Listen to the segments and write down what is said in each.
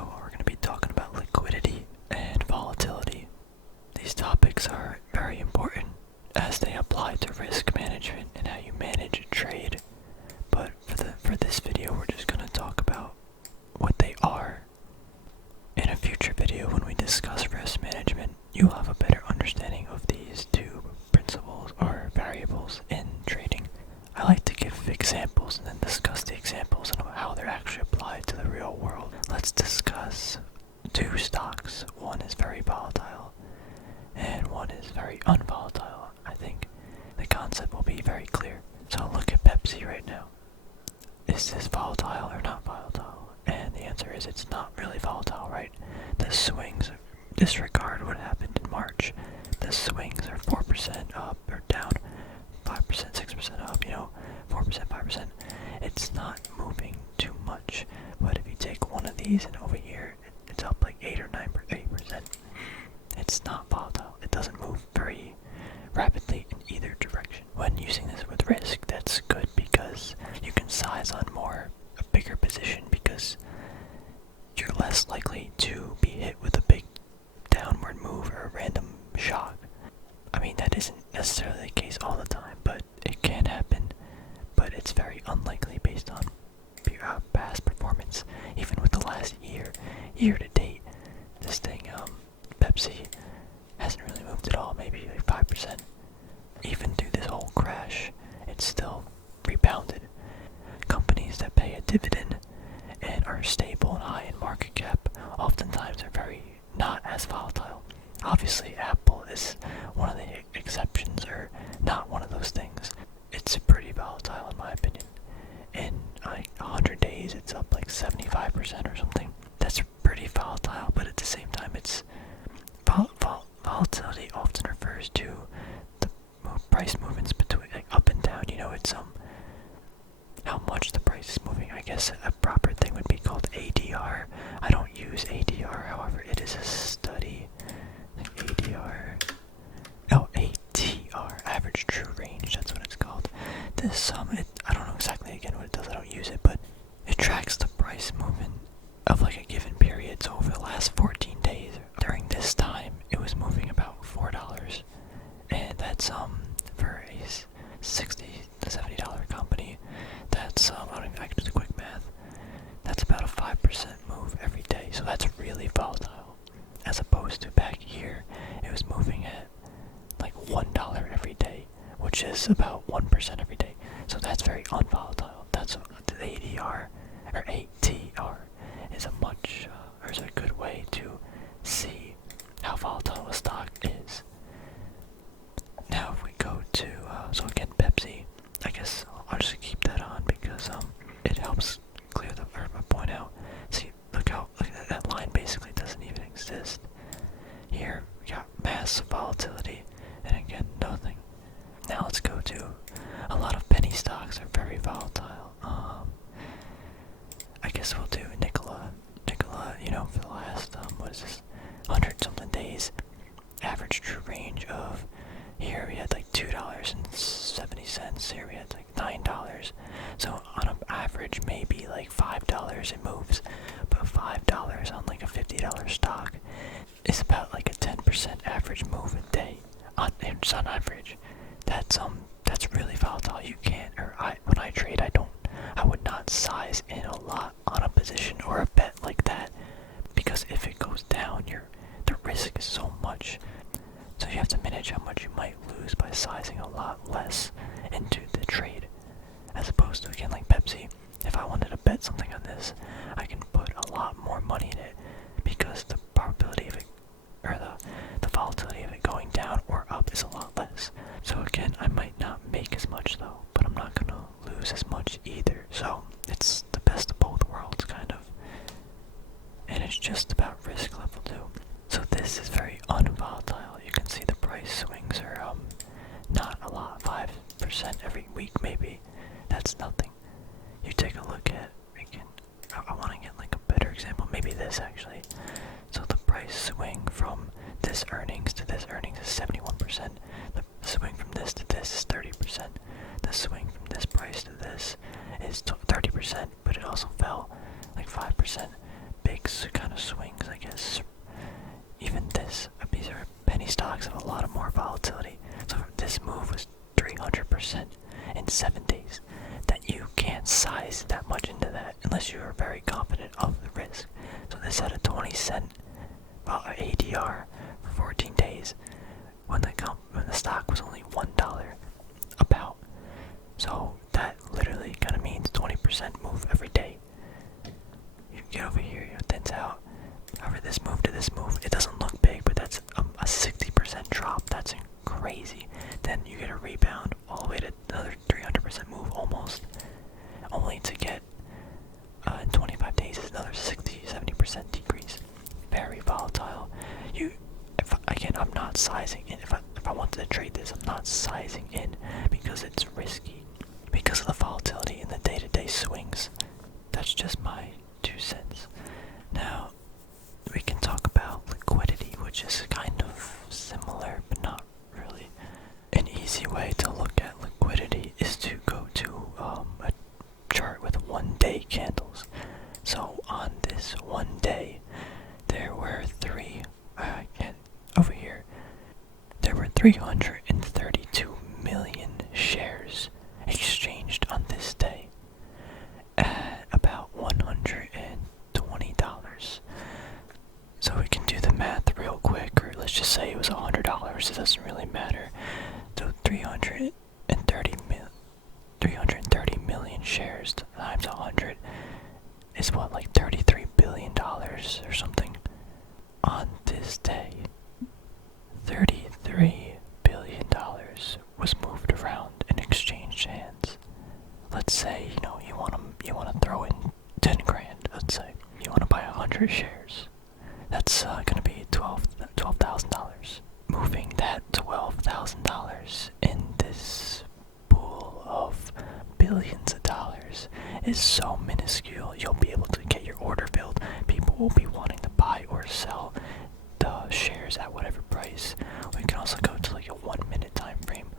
video, we're going to be talking about liquidity and volatility. These topics are very important as they apply to risk management and how you manage a trade. But for this video, we're just going to talk about what they are. In a future video, when we discuss risk management, you'll have a better understanding of these two principles or variables in trading. I like to give examples and then discuss the examples and how they're actually applied to the real world. Let's discuss two stocks. One is very volatile and one is very unvolatile. I think the concept will be very clear. So look at Pepsi right now. Is this volatile or not volatile? And the answer is it's not really volatile, right? The swings, disregard what happened in March. The swings are 4% up or down, 5%, 6% up, 4%, 5%. It's not moving too much. But if you take one of these and over here, it's up like 8 or 8%. It's not volatile. It doesn't move very rapidly in either direction. When using this with risk, that's good because you can size on a bigger position because you're less likely to be hit with a big downward move or a random shock. I mean, that isn't necessarily the case all the time, but it can happen. But it's very unlikely based on past performance. Even with the last year to date, this thing, Pepsi, hasn't really moved at all, maybe like 5%. Even through this whole crash, it's still rebounded. Companies that pay a dividend and are stable and high in market cap oftentimes are very not as volatile. Obviously, Apple is one of the exceptions, or not one of those things. It's pretty volatile in my opinion. In like 100 days, it's up like 75% or something. That's pretty volatile, but at the same time, it's volatility often refers to the price movements between like up and down. It's how much the price is moving. I guess a proper thing would be called ADR. I don't use ADR, however, it is a study. Like ADR. Oh, ATR, average true range. That's what it's called. This I don't know exactly again what it does. I don't use it, but it tracks the price movement of like a given period. So over the last 14 days, during this time, it was moving about $4, and that's for a $60 to $70 company. That's I can do the quick math. That's about a 5% move every day. So that's really volatile, as opposed to back here, it was moving at like $1 every day, which is about 1% every day. So that's very unvolatile. That's the ADR or ATR is a good way to see how volatile a stock is. Now if we go to so again Pepsi, I guess I'll just keep that on because it helps clear or point out. See, look at that line basically doesn't even exist. Here we got massive volatility, and again nothing. Now let's go to a lot of penny stocks are very volatile. I guess we'll do Nikola, for the last, 100 something days, average true range of, here we had like $2.70, here we had like $9, so on an average maybe like $5 it moves, but $5 on like a $50 stock is about like a 10% average move a day, on average. That's really volatile. You can't, when I trade, I would not size in a lot on a position or a bet like that, because if it goes down, the risk is so much. So you have to manage how much you might lose by sizing a lot less into the trade, as opposed to again like Pepsi. If I wanted to bet something on this, I can put a lot more money in it because the probability of it, or the volatility of it going down or up is a lot less. So again, I might not make as much though, but I'm not gonna lose as much either. So it's the best of both worlds, kind of. And it's just about risk level too. So this is very unvolatile. You can see the price swings are not a lot, 5% every week maybe. That's nothing. You take a look at, again, I want to get like a better example, maybe this actually. So the price swing from this earnings to this earnings is 71%. The swing from this to this is 30%. The swing from this price to this is 30%, but it also fell like 5%. big kind of swings, I guess. Even these are penny stocks have a lot of more volatility. So this move was 300% in 7 days. That you can't size that much into that unless you are very confident of the risk. So this had a 20-cent ADR for 14 days when the stock was only $1 about. So that literally kind of means 20% move every day. You get over here, it thins out. However, this move to this move, it doesn't look big, but that's a 60% drop. That's crazy. Then you get a rebound all the way to another 300% move almost, only to get in 25 days is another 60-70% decrease. Very volatile. Again, I'm not sizing in. If I wanted to trade this, I'm not sizing in because it's risky. Because of the volatility in the day-to-day swings. That's just my 2 cents. Now, we can talk about liquidity, which is kind of similar, but not really. An easy way to look at liquidity is to go to a chart with 1-day candles. So on this 1 day, there were there were 332 million shares exchanged on this day at about $120. So we can do the math real quick, or let's just say it was $100, it doesn't really matter. So 330 million shares times 100 is what, like $33 billion or something. On this day, $33 billion was moved around and exchanged hands. Let's say, you want to throw in 10 grand, let's say. You want to buy 100 shares. That's going to be $12,000. Moving that $12,000 in this pool of billions of dollars is so minuscule. You'll be able to get your order filled. People will be wanting to buy or sell the shares at whatever price. We can also go to like a 1 minute time frame.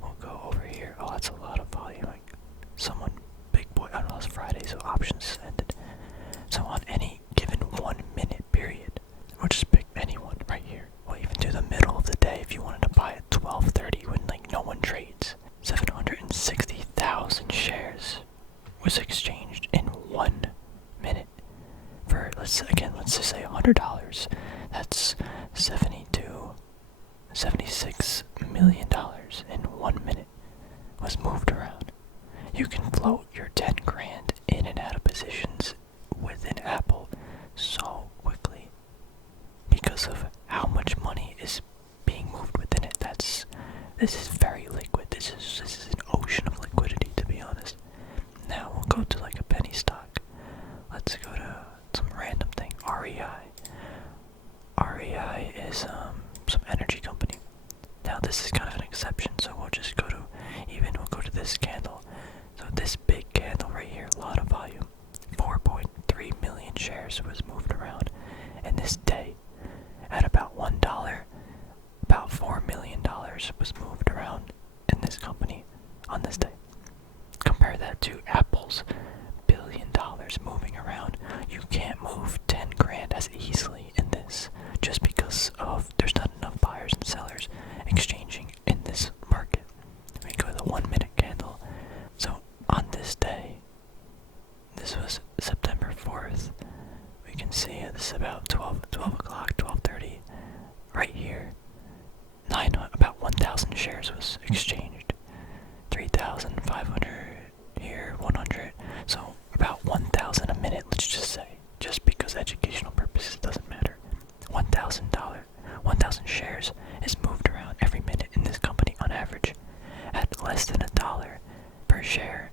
We'll go over here. Oh, that's a lot of volume. Like someone big boy. I don't know. It's Friday, so options ended. So on any given 1 minute period, we'll just pick anyone right here. We'll even do the middle of the day if you wanted to buy at 12:30 when like no one trades. 760,000 shares was exchanged in 1 minute for let's just say $100. That's $76 million in 1 minute was moved around. You can float your 10 grand in and out of positions within Apple so quickly because of how much money is being moved within it. This is very liquid. This is an ocean of liquidity, to be honest. Now we'll go to like a penny stock. Let's go to some random thing. REI. REI is some energy company. Now this is kind of an exception, so we'll go to this candle. So this big candle right here, a lot of volume. 4.3 million shares was moved around. And this day, at about $1, about $4 million was moved around in this company on this day. Compare that to Apple's $1 billion moving around. You can't move 10 grand as easily in this just because there's not enough buyers and sellers exchanging in this market. We go to the 1 minute candle. So on this day, this was September 4th, we can see this is about 12 o'clock, 12:30, right here. About 1,000 shares was exchanged. 3,500 here, 100. So about 1,000 a minute, let's just say, just because educational purposes doesn't matter. $1,000 shares is moved around every minute in this company on average at less than $1 per share.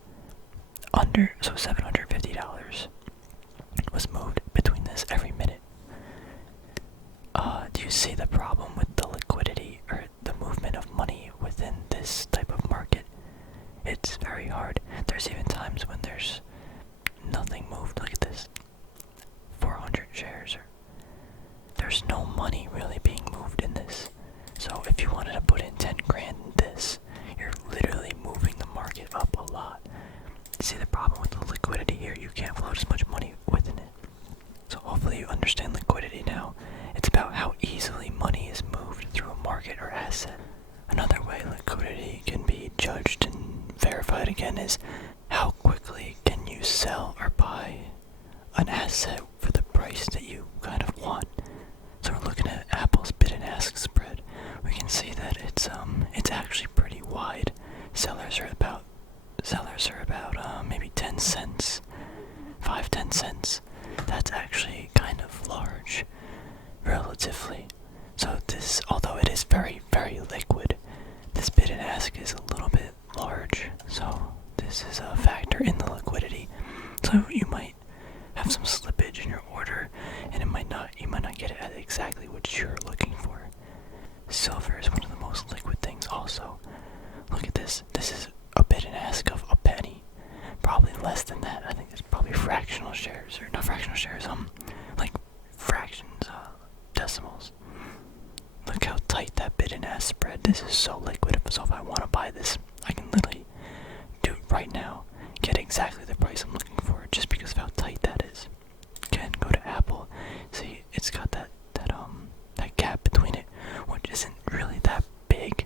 So $750 was moved between this every minute. Do you see the problem with the liquidity or the movement of money within this type of market? It's very hard. There's even times when there's nothing moved. Look at this. 400 shares. There's no money really being moved in this. So if you wanted to put in 10 grand in this, you're literally moving the market up a lot. See the problem with the liquidity here? You can't float as much money within it. So hopefully you understand liquidity now. It's about how easily money is moved through a market or asset. Another way liquidity can be judged and verified again is how quickly can you sell or buy an asset for the price that you kind of want. So we're looking at Apple's bid and ask spread. We can see that it's actually pretty wide. Sellers are about maybe 10 cents, 5-10 cents. That's actually kind of large, relatively. So this, although it is very, very liquid, this bid and ask is a little bit large. So this is a factor in the liquidity. So you might have some slippage in your order, and you might not get it at exactly what you're looking for. Silver is one of the most liquid things also. Look at this. This is a bid and ask of a penny. Probably less than that. I think it's probably fractional shares, or not fractional shares, like fractions, decimals. Look how tight that bid and ask spread. This is so liquid. So if I want to buy this, I can literally do it right now. Get exactly the price I'm looking for just because of how tight that is. Again, go to Apple. See, it's got that gap between it, which isn't really that big,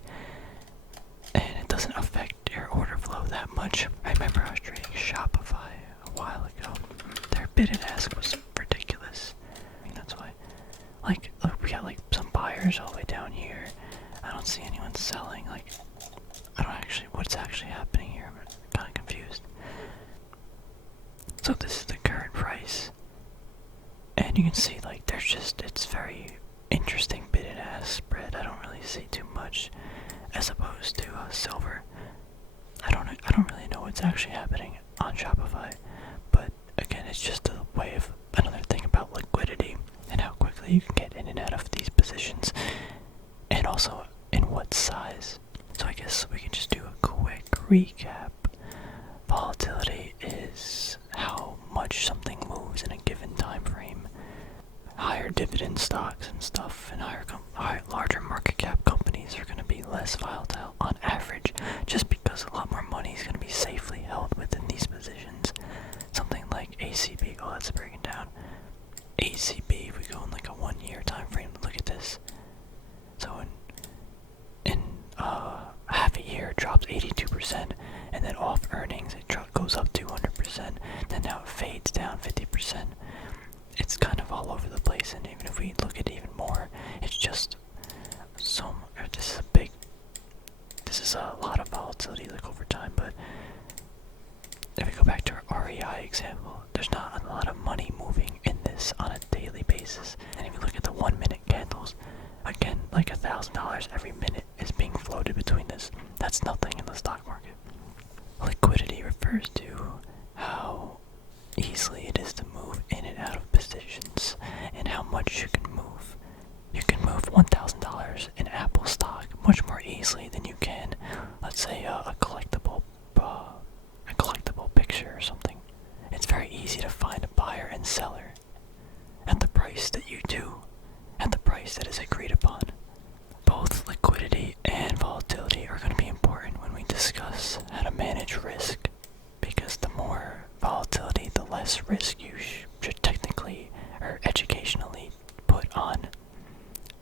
and it doesn't affect your order flow that much. I remember I was trading Shopify a while ago. Their bid and ask was ridiculous. I mean, that's why. Like, look, we got like some buyers all the way down here. I don't see anyone selling. Like, I don't actually, what's actually happening here? I'm kind of confused. So this is the current price. And you can see, like, it's very interesting bid and ask spread. I don't really see too much as opposed to silver. I don't really know what's actually happening on Shopify. But again, it's just a way of, another thing about liquidity and how quickly you can get in and out of these positions. And also in what size. So I guess we can just do a quick recap. Volatility is how much something moves in a given time frame. Higher dividend stocks and stuff and larger market cap companies are going to be less volatile on average, just because a lot more money is going to be safely held within these positions. Something like ACB, let's break it down. ACB, if we go in like a 1 year time frame, look at this. So in half a year it drops 82%, and then off earnings it goes up 200%, then now it fades down 50%. It's kind of all over the place, and even if we look at even more, it's just this is a lot of volatility like over time. But if we go back to our REI example, there's not a lot of money moving in this on a daily basis. And if you look at the 1 minute candles, again, like $1,000 every minute is being floated between this. That's nothing in the stock market. Liquidity refers to how easily it is to move in and out of positions and how much you can move. You can move $1,000 in Apple stock much more easily than you can, let's say, a collectible picture or something. It's very easy to find a buyer and seller at the price that you do, at the price that is agreed upon. Both liquidity and volatility are going to be important when we discuss how to manage risk, because the more volatility, the less risk you should technically or educationally put on,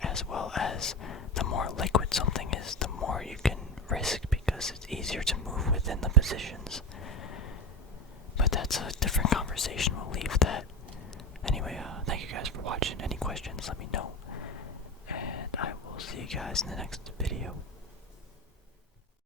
as well as the more liquid something is, the more you can risk because it's easier to move within the positions. But that's a different conversation. We'll leave that. Anyway, thank you guys for watching. Any questions, let me know. And I will see you guys in the next video.